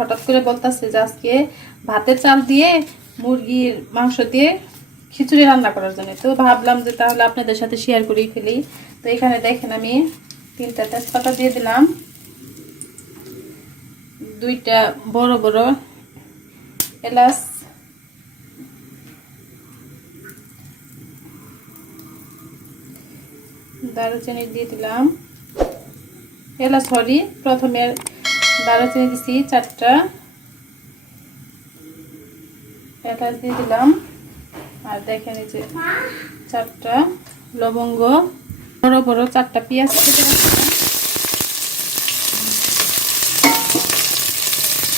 হঠাৎ করে বলতেছে যে আজকে ভাতের চাল দিয়ে মুরগির মাংস দিয়ে খিচুড়ি রান্না করার জন্য। তো ভাবলাম যে তাহলে আপনাদের সাথে শেয়ার করেই ফেলি। তো এখানে দেখেন আমি 3টা তেজপাতা দিয়ে দিলাম, 2টা বড় বড় এলাচ, দারুচিনি দিয়ে দিলাম, প্রথমে দারুচিনি দিছি 4টা, এলাচ দিয়ে দিলাম, আর দেখেন এই যে 4টা লবঙ্গ, বড় বড় 4টা পেঁয়াজ কেটে রাখলাম।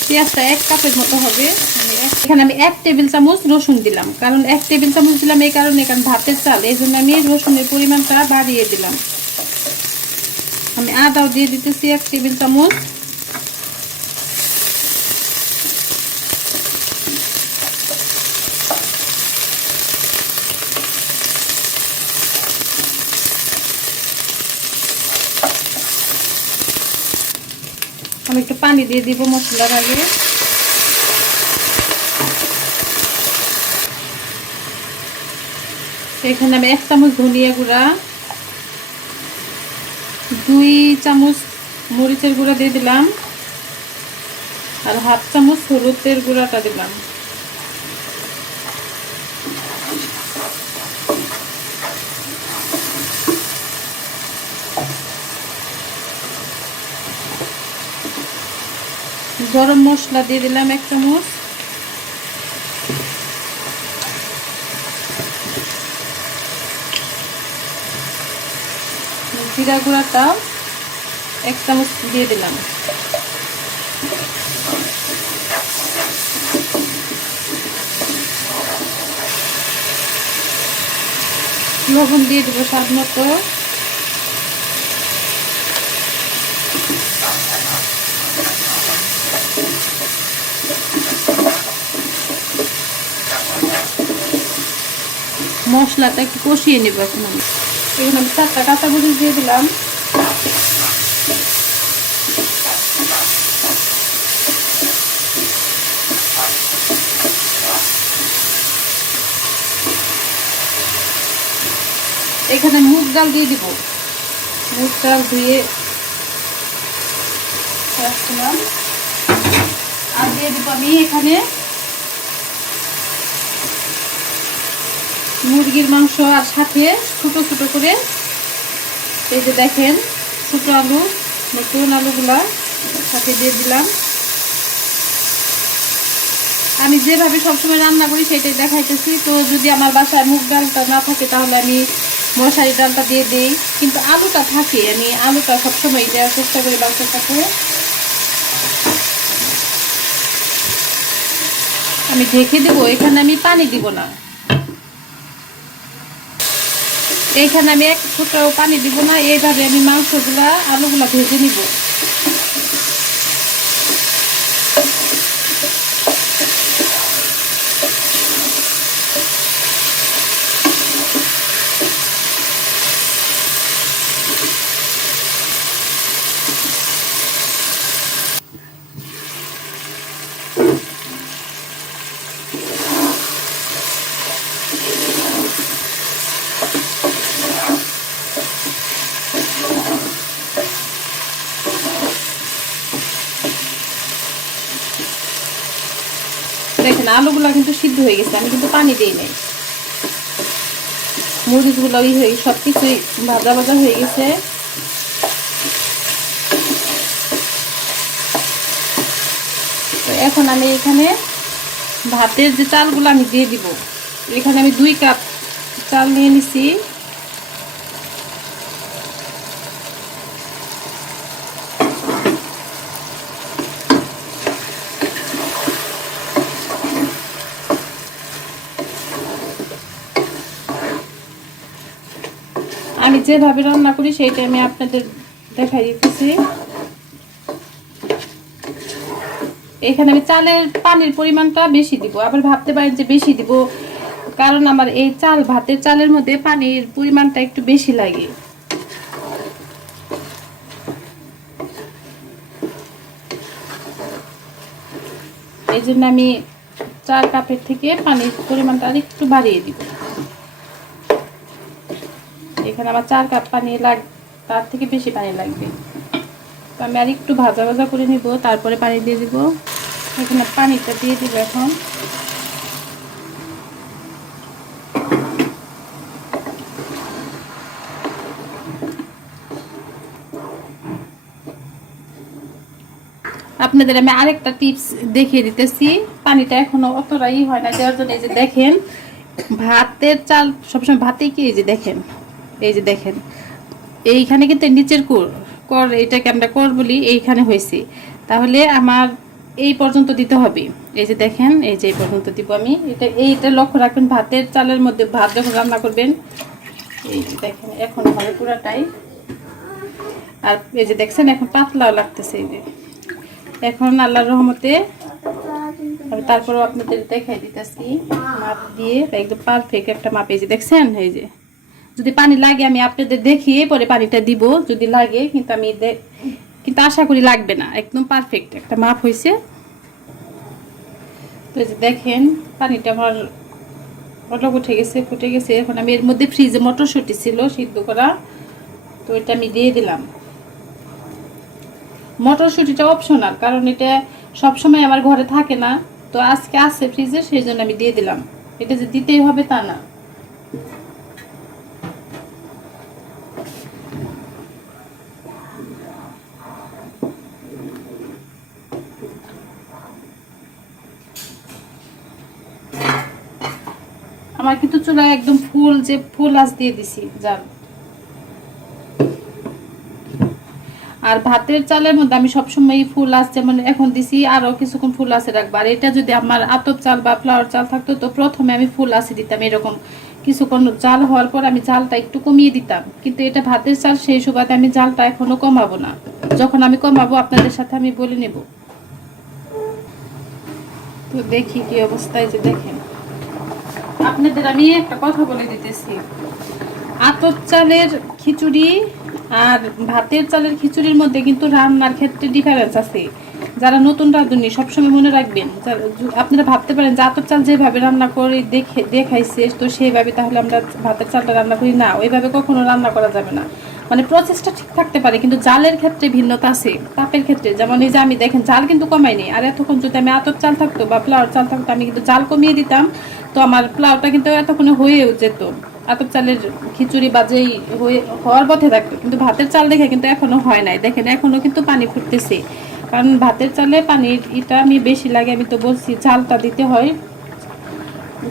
পেঁয়াজটা 1 কাপের মতো হবে। এখানে আমি 1 টেবিল চামচ রসুন দিলাম, কারণ 1 টেবিল চামচ দিলাম এই কারণে, কারণ ভাতের চাল, এই জন্য আমি রসুনের পরিমাণটা বাড়িয়ে দিলাম। আমি আদাও দিয়ে দিতেছি 1 টেবিল চামচ, আমি একটু পানি দিয়ে দিব মশলার আগে। এখানে আমি 1 চামচ ধনিয়া গুঁড়া, 2 চামচ মরিচের গুঁড়া দিয়ে দিলাম, আর 1/2 চামচ হলুদের গুঁড়াটা দিলাম। গরম মশলা দিয়ে দিলাম 1 চামচ, জিরা গুঁড়াটা 1 চামচ দিয়ে দিলাম, লবণ দিয়ে দেবো স্বাদ মতো, মশলাটা একটু কষিয়ে নেব। এখন আমি 4টা কাঁচামরিচ দিয়ে দিলাম, এখানে মুগ ডাল দিয়ে দিব, মুগ ডাল ধুয়ে রাখলাম, আর দিয়ে দিব আমি এখানে মুরগির মাংস, আর সাথে ছোট ছোট করে এই যে দেখেন ছোট আলু, নতুন আলুগুলা সাথে দিয়ে দিলাম। আমি যেভাবে সবসময় রান্না করি সেটাই দেখাইতেছি। তো যদি আমার বাসায় মুগ ডালটা না থাকে তাহলে আমি মশারি ডালটা দিয়ে দিই, কিন্তু আলুটা থাকে, আমি আলুটা সবসময় দেওয়ার চেষ্টা করি বাসার সাথে। আমি ঢেকে দেবো, এখানে আমি পানি দিব না, এইখানে আমি 1 ফোঁটাও পানি দিব না। এইভাবে আমি মাংসগুলা আলুগুলা ভেজে নিব। দেখেন আলুগুলা কিন্তু সিদ্ধ হয়ে গেছে, আমি কিন্তু পানি দিই নাই। মরিচগুলো সবকিছুই ভাজা ভাজা হয়ে গেছে। তো এখন আমি এখানে ভাতের যে চালগুলো আমি দিয়ে দিব। এখানে আমি 2 কাপ চাল নিয়ে নিছি, আমি যেভাবে রান্না করি সেইটা আমি আপনাদের দেখাই দিতেছি। এখানে আমি চালের পানির পরিমাণটা বেশি দিব, আবার ভাবতে পারেন যে বেশি দিব, কারণ আমার এই ভাতের চালের মধ্যে পানির পরিমাণটা একটু বেশি লাগে। এই জন্য আমি 4 কাপের থেকে পানির পরিমাণটা আর একটু বাড়িয়ে দিব। এখানে আমার 4 কাপ পানি তার থেকে বেশি পানি লাগবে। তো আমি আর একটু ভাজা ভাজা করে নিব, তারপরে পানি দিয়ে দিব। এখানে পানিটা দিয়ে দিব এখন। আপনাদের আমি আরেকটা টিপস দেখিয়ে দিতেছি। পানিটা এখনো অতটাই হয় না দেওয়ার জন্য। এই যে দেখেন, ভাতের চাল সবসময় ভাতেই কি এই যে দেখেন, এই যে দেখেন এইখানে কিন্তু নিচের কর এটাকে আমরা কর বলি, এইখানে হয়েছে। তাহলে আমার এই পর্যন্ত দিতে হবে। এই যে দেখেন, এই যে এই পর্যন্ত দিব আমি। এইটা লক্ষ্য রাখবেন, ভাতের চালের মধ্যে ভাত যখন রান্না করবেন। এই যে দেখেন এখন হবে পুরাটাই। আর এই যে দেখছেন এখন পাতলাও লাগতেছে। এই যে এখন আল্লাহর রহমতে আমি তারপরেও আপনাদের দেখাই দিতেছি মাপ দিয়ে একদম পারফেক্ট একটা মাপ। এই যে দেখছেন, এই যে যদি পানি লাগে আমি আপনাদের দেখিয়ে পরে পানিটা দিব যদি লাগে, কিন্তু আশা করি লাগবে না। একদম পারফেক্ট একটা মাপ হয়েছে। তো এই যে দেখেন পানিটা আমার অটক উঠে গেছে, ফুটে গেছে। এখন আমি এর মধ্যে ফ্রিজে মটরশুঁটি ছিল সিদ্ধ করা, তো এটা আমি দিয়ে দিলাম। মটরশুঁটিটা অপশনাল, কারণ এটা সবসময় আমার ঘরে থাকে না, তো আজকে আছে ফ্রিজে, সেই জন্য আমি দিয়ে দিলাম। এটা যে দিতেই হবে তা না। আমার কিন্তু চুলায় একদম ফুল আঁচ দিয়ে দিছি জাল। আর ভাতের চালের মধ্যে আমি সবসময় ফুল আঁচ, যেমন এখন দিছি আরো কিছুক্ষণ ফুল আঁচে রাখবো। আর এটা যদি আমার আতপ চাল বা ফ্লাওয়ার চাল থাকতো তো প্রথমে আমি ফুল আঁচে দিতাম। এরকম কিছুক্ষণ জাল হওয়ার পর আমি জালটা একটু কমিয়ে দিতাম, কিন্তু এটা ভাতের চাল, সেই সুবাদে আমি জালটা এখনো কমাবো না। যখন আমি কমাবো আপনাদের সাথে আমি বলে নেব। তো দেখি কি অবস্থায়। যে দেখেন আপনাদের আমি একটা কথা বলে দিতেছি, আতপ চালের খিচুড়ি আর ভাতের চালের খিচুড়ির মধ্যে কিন্তু রান্নার ক্ষেত্রে ডিফারেন্স আছে। যারা নতুন রাঁধুনি সবসময় মনে রাখবেন, আপনারা ভাবতে পারেন যে আতপ চাল যেভাবে রান্না করে দেখাইছে তো সেইভাবে তাহলে আমরা ভাতের চালটা রান্না করি। না, ওইভাবে কখনো রান্না করা যাবে না। মানে প্রসেসটা ঠিক থাকতে পারে, কিন্তু জালের ক্ষেত্রে ভিন্নতা আছে। তাপের ক্ষেত্রে যেমন এই যে আমি দেখেন জাল কিন্তু কমাইনি। আর এতক্ষণ যদি আমি আতপ চাল থাকতো বা ফ্লাওয়ার চাল থাকতো আমি কিন্তু জাল কমিয়ে দিতাম, তো আমার পোলাওটা কিন্তু এতক্ষণে হয়েও যেত। আতপ চালের খিচুড়ি বা যেই হওয়ার পথে থাকতো, কিন্তু ভাতের চাল দেখে কিন্তু এখনো হয় নাই। দেখেন এখনো কিন্তু পানি ফুটতেছে, কারণ ভাতের চালে পানির আমি বেশি লাগে। আমি তো বলছি ঝালটা দিতে হয়।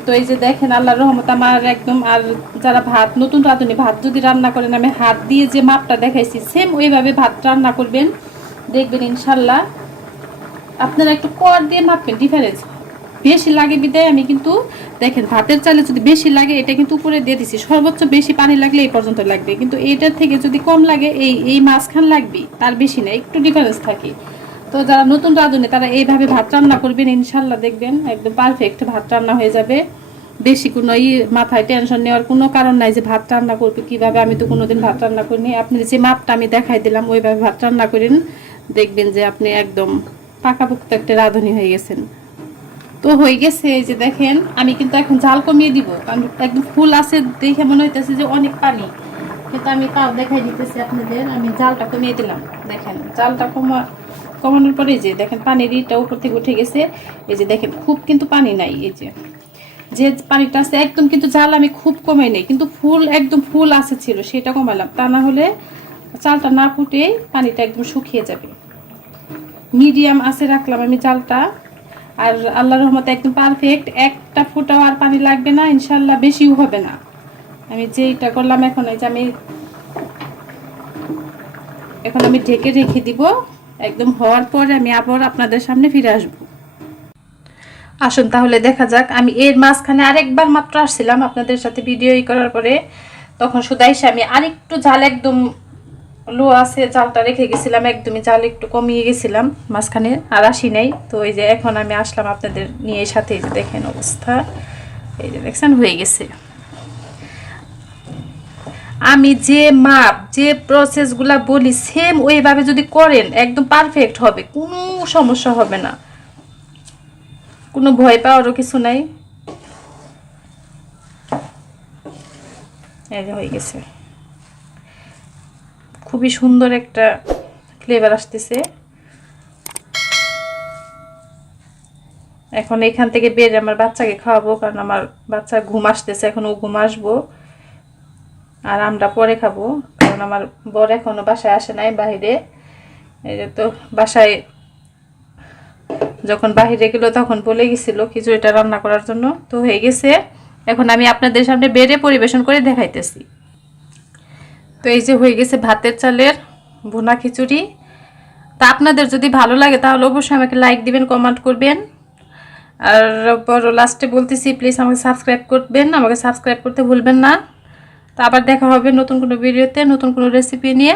তো এই যে দেখেন আল্লাহর রহমত আমার একদম। আর যারা নতুন রাঁধুনি ভাত যদি রান্না করেন, আমি হাত দিয়ে যে মাপটা দেখাইছি সেম ওইভাবে ভাত রান্না করবেন, দেখবেন ইনশাল্লাহ। আপনারা একটু কর দিয়ে মাপবেন, ডিফারেন্স বেশি লাগে বিদায় আমি কিন্তু দেখেন ভাতের চালে যদি বেশি লাগে এটা কিন্তু উপরে দিয়ে দিছি। সর্বোচ্চ বেশি পানি লাগলে এই পর্যন্ত লাগবে, কিন্তু এটার থেকে যদি কম লাগে এই মাঝখান লাগবে, তার বেশি না, একটু ডিফারেন্স থাকে। তো যারা নতুন রাঁধুনি তারা এইভাবে ভাত রান্না করবেন, ইনশাল্লাহ দেখবেন একদম পারফেক্ট ভাত রান্না হয়ে যাবে। বেশি কোনো মাথায় টেনশন নেওয়ার কোনো কারণ নাই যে ভাত রান্না করবে কিভাবে। আমি তো কোনোদিন ভাত রান্না করিনি। আপনি যে মাপটা আমি দেখাই দিলাম ওইভাবে ভাত রান্না করেন, দেখবেন যে আপনি একদম পাকাপোক্ত একটা রাঁধুনি হয়ে গেছেন। তো হয়ে গেছে। এই যে দেখেন আমি কিন্তু এখন জাল কমিয়ে দিব, কারণ একদম ফুল আছে দেখে মনে হইতেছে যে অনেক পানি, কিন্তু আমি তাও দেখাই দিতেছি আপনাদের। আমি জালটা কমিয়ে দিলাম। দেখেন জালটা কমানোর পরে যে দেখেন পানির ইটা উপর থেকে উঠে গেছে। এই যে দেখেন খুব কিন্তু পানি নাই। এই যে পানিটা আছে একদম, কিন্তু জাল আমি খুব কমাই নাই, কিন্তু একদম ফুল আছে ছিল সেটা কমালাম। তা না হলে চালটা না ফুটে পানিটা একদম শুকিয়ে যাবে। মিডিয়াম আছে রাখলাম আমি চালটা। আর আল্লাহর রহমতে একদম পারফেক্ট, একটা ফুটাও আর পানি লাগবে না ইনশাল্লাহ, বেশিও হবে না। আমি যেটা করলাম এখন, এই যে এখন আমি ঢেকে রেখে দিব। একদম হওয়ার পরে আমি আবার আপনাদের সামনে ফিরে আসব। আসুন তাহলে দেখা যাক। আমি এর মাঝখানে আরেকবার মাত্র আসছিলাম আপনাদের সাথে ভিডিও করার পরে, তখন শুধু এসে আমি আরেকটু জাল একদম লো আছে জালটা রেখে গেছিলাম, একদমই জাল একটু কমিয়ে গেছিলাম মাঝখানে, আর আসি নাই। তো এই যে এখন আমি আসলাম আপনাদের নিয়ে সাথে। এই যে দেখেন অবস্থা, এই যে দেখছেন হয়ে গেছে। আমি যে মাপ যে প্রসেসগুলা বলি সেম ওইভাবে যদি করেন একদম পারফেক্ট হবে, কোনো সমস্যা হবে না। কোনো ভয় পাওয়ারও কিছু নাই। এই যে হয়ে গেছে, খুবই সুন্দর একটা ফ্লেভার আসতেছে। এখন এখান থেকে বের আমার বাচ্চাকে খাওয়াবো, কারণ আমার বাচ্চা ঘুম আসতেছে, এখন ও ঘুম আসবো আর আমরা পরে খাবো, কারণ আমার বর এখনো বাসায় আসে নাই, বাইরে। এই যে তো বাসায় যখন বাহিরে গেল তখন বলে গেছিল খিচুড়িটা রান্না করার জন্য, তো হয়ে গেছে। এখন আমি আপনাদের সামনে বেড়ে পরিবেশন করে দেখাইতেছি। তো এই যে হয়ে গেছে ভাতের চালের ভুনা খিচুড়ি। তা আপনাদের যদি ভালো লাগে তাহলে অবশ্যই আমাকে লাইক দিবেন, কমেন্ট করবেন। আর বড় লাস্টে বলতেছি, প্লিজ আমাকে সাবস্ক্রাইব করবেন, আমাকে সাবস্ক্রাইব করতে ভুলবেন না। তো আবার দেখা হবে নতুন কোনো ভিডিওতে, নতুন কোনো রেসিপি নিয়ে।